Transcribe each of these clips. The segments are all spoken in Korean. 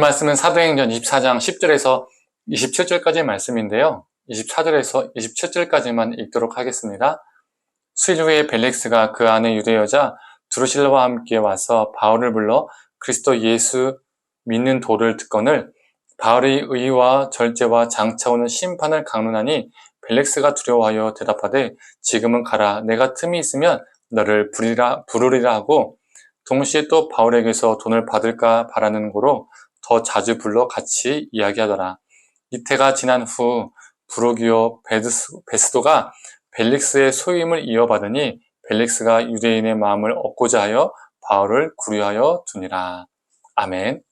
오늘 말씀은 사도행전 24장 10절에서 27절까지의 말씀인데요. 24절에서 27절까지만 읽도록 하겠습니다. 수일 후에 벨릭스가 그 안에 유대 여자 드루실라와 함께 와서 바울을 불러 그리스도 예수 믿는 도를 듣거늘 바울의 의와 절제와 장차 오는 심판을 강론하니 벨릭스가 두려워하여 대답하되 지금은 가라. 내가 틈이 있으면 너를 부르리라 하고 동시에 또 바울에게서 돈을 받을까 바라는 고로 더 자주 불러 같이 이야기하더라. 이태가 지난 후 브루기오 베스도가 벨릭스의 소임을 이어받으니 벨릭스가 유대인의 마음을 얻고자 하여 바울을 구류하여 두니라. 아멘.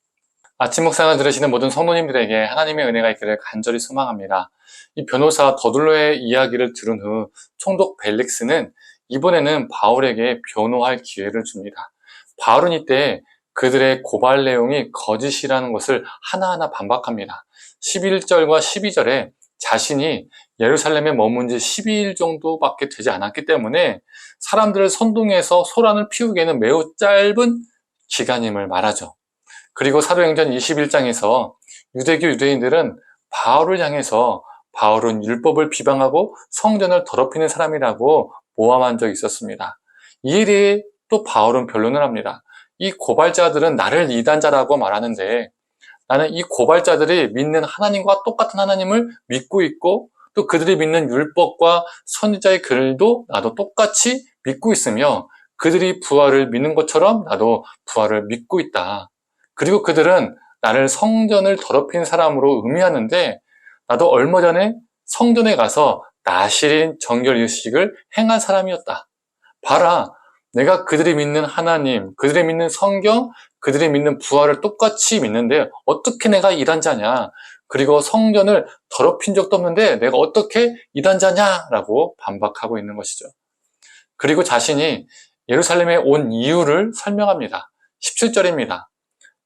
아침 묵상을 들으시는 모든 성도님들에게 하나님의 은혜가 있기를 간절히 소망합니다. 이 변호사 더둘로의 이야기를 들은 후 총독 벨릭스는 이번에는 바울에게 변호할 기회를 줍니다. 바울은 이때 그들의 고발 내용이 거짓이라는 것을 하나하나 반박합니다. 11절과 12절에 자신이 예루살렘에 머문 지 12일 정도밖에 되지 않았기 때문에 사람들을 선동해서 소란을 피우기에는 매우 짧은 기간임을 말하죠. 그리고 사도행전 21장에서 유대교 유대인들은 바울을 향해서 바울은 율법을 비방하고 성전을 더럽히는 사람이라고 모함한 적이 있었습니다. 이에 대해 또 바울은 변론을 합니다. 이 고발자들은 나를 이단자라고 말하는데 나는 이 고발자들이 믿는 하나님과 똑같은 하나님을 믿고 있고 또 그들이 믿는 율법과 선지자의 글도 나도 똑같이 믿고 있으며 그들이 부활을 믿는 것처럼 나도 부활을 믿고 있다. 그리고 그들은 나를 성전을 더럽힌 사람으로 의미하는데 나도 얼마 전에 성전에 가서 나실인 정결의식을 행한 사람이었다. 봐라, 내가 그들이 믿는 하나님, 그들이 믿는 성경, 그들이 믿는 부활을 똑같이 믿는데 어떻게 내가 이단자냐? 그리고 성전을 더럽힌 적도 없는데 내가 어떻게 이단자냐라고 반박하고 있는 것이죠. 그리고 자신이 예루살렘에 온 이유를 설명합니다. 17절입니다.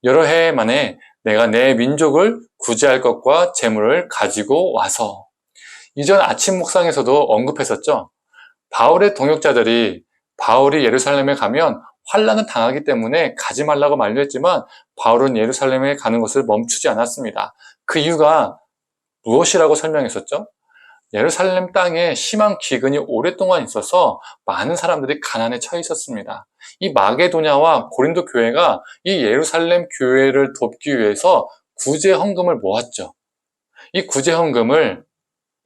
여러 해 만에 내가 내 민족을 구제할 것과 재물을 가지고 와서. 이전 아침 묵상에서도 언급했었죠. 바울의 동역자들이 바울이 예루살렘에 가면 환난을 당하기 때문에 가지 말라고 만류했지만 바울은 예루살렘에 가는 것을 멈추지 않았습니다. 그 이유가 무엇이라고 설명했었죠? 예루살렘 땅에 심한 기근이 오랫동안 있어서 많은 사람들이 가난에 처해 있었습니다. 이 마게도냐와 고린도 교회가 이 예루살렘 교회를 돕기 위해서 구제 헌금을 모았죠. 이 구제 헌금을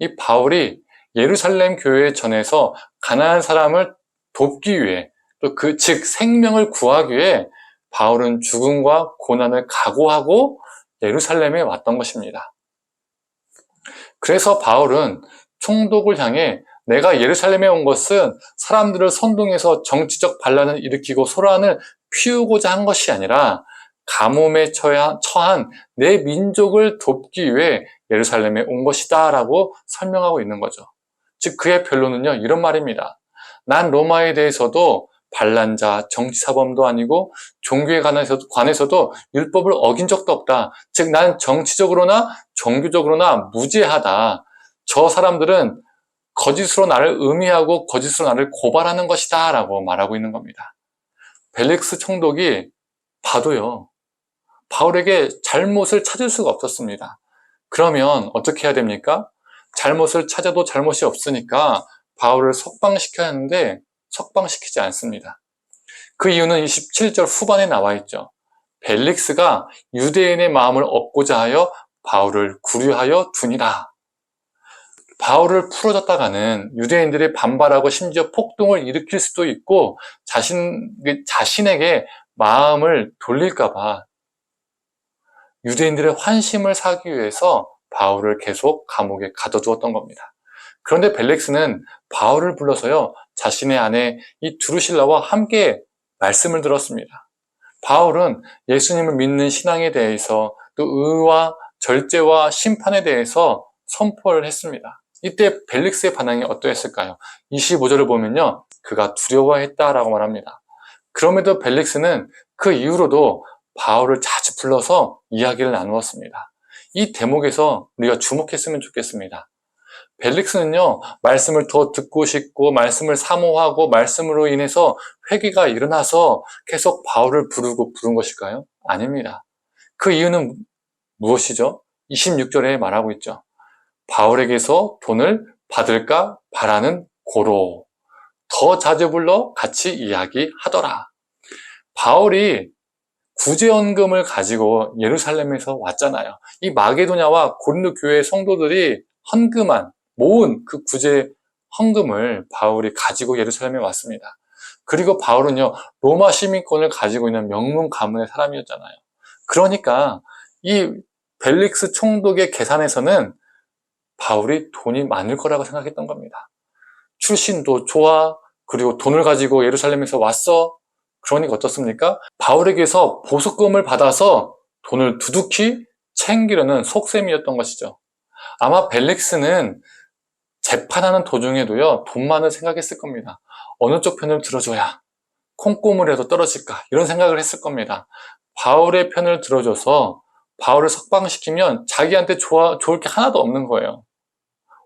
이 바울이 예루살렘 교회에 전해서 가난한 사람을 돕기 위해 또 즉 생명을 구하기 위해 바울은 죽음과 고난을 각오하고 예루살렘에 왔던 것입니다. 그래서 바울은 총독을 향해 내가 예루살렘에 온 것은 사람들을 선동해서 정치적 반란을 일으키고 소란을 피우고자 한 것이 아니라 가뭄에 처한 내 민족을 돕기 위해 예루살렘에 온 것이다 라고 설명하고 있는 거죠. 즉 그의 변론은요 이런 말입니다. 난 로마에 대해서도 반란자, 정치사범도 아니고 종교에 관해서도 율법을 어긴 적도 없다. 즉 난 정치적으로나 종교적으로나 무죄하다. 저 사람들은 거짓으로 나를 음해하고 거짓으로 나를 고발하는 것이다 라고 말하고 있는 겁니다. 벨릭스 총독이 봐도요. 바울에게 잘못을 찾을 수가 없었습니다. 그러면 어떻게 해야 됩니까? 잘못을 찾아도 잘못이 없으니까 바울을 석방시켜야 하는데 석방시키지 않습니다. 그 이유는 27절 후반에 나와 있죠. 벨릭스가 유대인의 마음을 얻고자 하여 바울을 구류하여 두니라. 바울을 풀어줬다가는 유대인들이 반발하고 심지어 폭동을 일으킬 수도 있고 자신에게 마음을 돌릴까봐 유대인들의 환심을 사기 위해서 바울을 계속 감옥에 가둬두었던 겁니다. 그런데 벨릭스는 바울을 불러서요 자신의 아내 이 드루실라와 함께 말씀을 들었습니다. 바울은 예수님을 믿는 신앙에 대해서 또 의와 절제와 심판에 대해서 선포를 했습니다. 이때 벨릭스의 반응이 어떠했을까요? 25절을 보면요 그가 두려워했다라고 말합니다. 그럼에도 벨릭스는 그 이후로도 바울을 자주 불러서 이야기를 나누었습니다. 이 대목에서 우리가 주목했으면 좋겠습니다. 벨릭스는요 말씀을 더 듣고 싶고 말씀을 사모하고 말씀으로 인해서 회개가 일어나서 계속 바울을 부른 것일까요? 아닙니다. 그 이유는 무엇이죠? 26절에 말하고 있죠. 바울에게서 돈을 받을까 바라는 고로 더 자주 불러 같이 이야기하더라. 바울이 구제헌금을 가지고 예루살렘에서 왔잖아요. 이 마게도냐와 고린도 교회 성도들이 모은 그 구제 헌금을 바울이 가지고 예루살렘에 왔습니다. 그리고 바울은요, 로마 시민권을 가지고 있는 명문 가문의 사람이었잖아요. 그러니까 이 벨릭스 총독의 계산에서는 바울이 돈이 많을 거라고 생각했던 겁니다. 출신도 좋아, 그리고 돈을 가지고 예루살렘에서 왔어. 그러니까 어떻습니까? 바울에게서 보석금을 받아서 돈을 두둑히 챙기려는 속셈이었던 것이죠. 아마 벨릭스는 재판하는 도중에도요, 돈만을 생각했을 겁니다. 어느 쪽 편을 들어줘야 콩고물에도 떨어질까, 이런 생각을 했을 겁니다. 바울의 편을 들어줘서 바울을 석방시키면 자기한테 좋을 게 하나도 없는 거예요.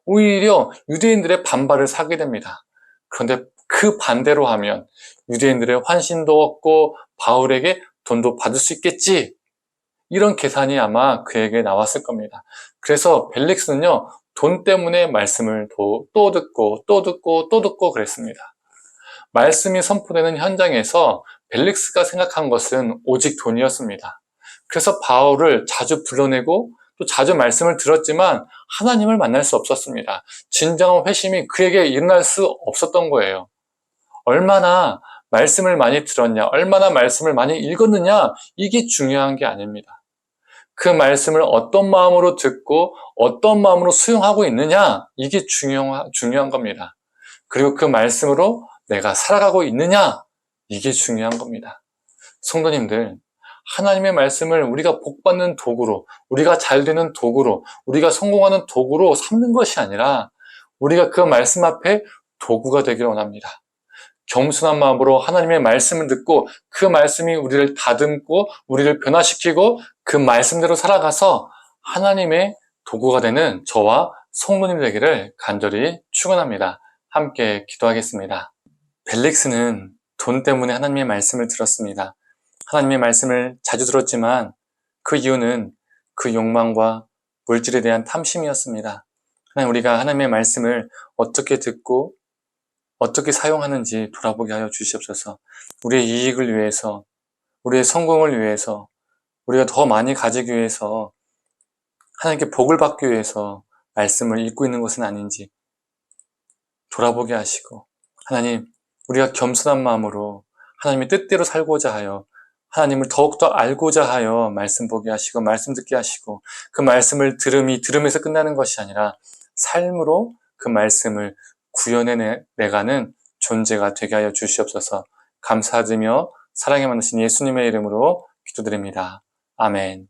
오히려 유대인들의 반발을 사게 됩니다. 그런데 그 반대로 하면 유대인들의 환심도 얻고 바울에게 돈도 받을 수 있겠지, 이런 계산이 아마 그에게 나왔을 겁니다. 그래서 벨릭스는요, 돈 때문에 말씀을 또 듣고 또 듣고 또 듣고 그랬습니다. 말씀이 선포되는 현장에서 벨릭스가 생각한 것은 오직 돈이었습니다. 그래서 바울을 자주 불러내고 또 자주 말씀을 들었지만 하나님을 만날 수 없었습니다. 진정한 회심이 그에게 일어날 수 없었던 거예요. 얼마나 말씀을 많이 들었냐, 얼마나 말씀을 많이 읽었느냐, 이게 중요한 게 아닙니다. 그 말씀을 어떤 마음으로 듣고 어떤 마음으로 수용하고 있느냐, 이게 중요한 겁니다. 그리고 그 말씀으로 내가 살아가고 있느냐, 이게 중요한 겁니다. 성도님들, 하나님의 말씀을 우리가 복받는 도구로, 우리가 잘 되는 도구로, 우리가 성공하는 도구로 삼는 것이 아니라 우리가 그 말씀 앞에 도구가 되기를 원합니다. 겸손한 마음으로 하나님의 말씀을 듣고 그 말씀이 우리를 다듬고 우리를 변화시키고 그 말씀대로 살아가서 하나님의 도구가 되는 저와 성도님 되기를 간절히 축원합니다. 함께 기도하겠습니다. 벨릭스는 돈 때문에 하나님의 말씀을 들었습니다. 하나님의 말씀을 자주 들었지만 그 이유는 그 욕망과 물질에 대한 탐심이었습니다. 하나님, 우리가 하나님의 말씀을 어떻게 듣고 어떻게 사용하는지 돌아보게 하여 주시옵소서. 우리의 이익을 위해서, 우리의 성공을 위해서, 우리가 더 많이 가지기 위해서, 하나님께 복을 받기 위해서 말씀을 읽고 있는 것은 아닌지 돌아보게 하시고, 하나님, 우리가 겸손한 마음으로 하나님의 뜻대로 살고자 하여 하나님을 더욱더 알고자 하여 말씀 보게 하시고 말씀 듣게 하시고 그 말씀을 들음에서 끝나는 것이 아니라 삶으로 그 말씀을 구현해내가는 존재가 되게 하여 주시옵소서. 감사드리며 사랑에 만드신 예수님의 이름으로 기도드립니다. 아멘.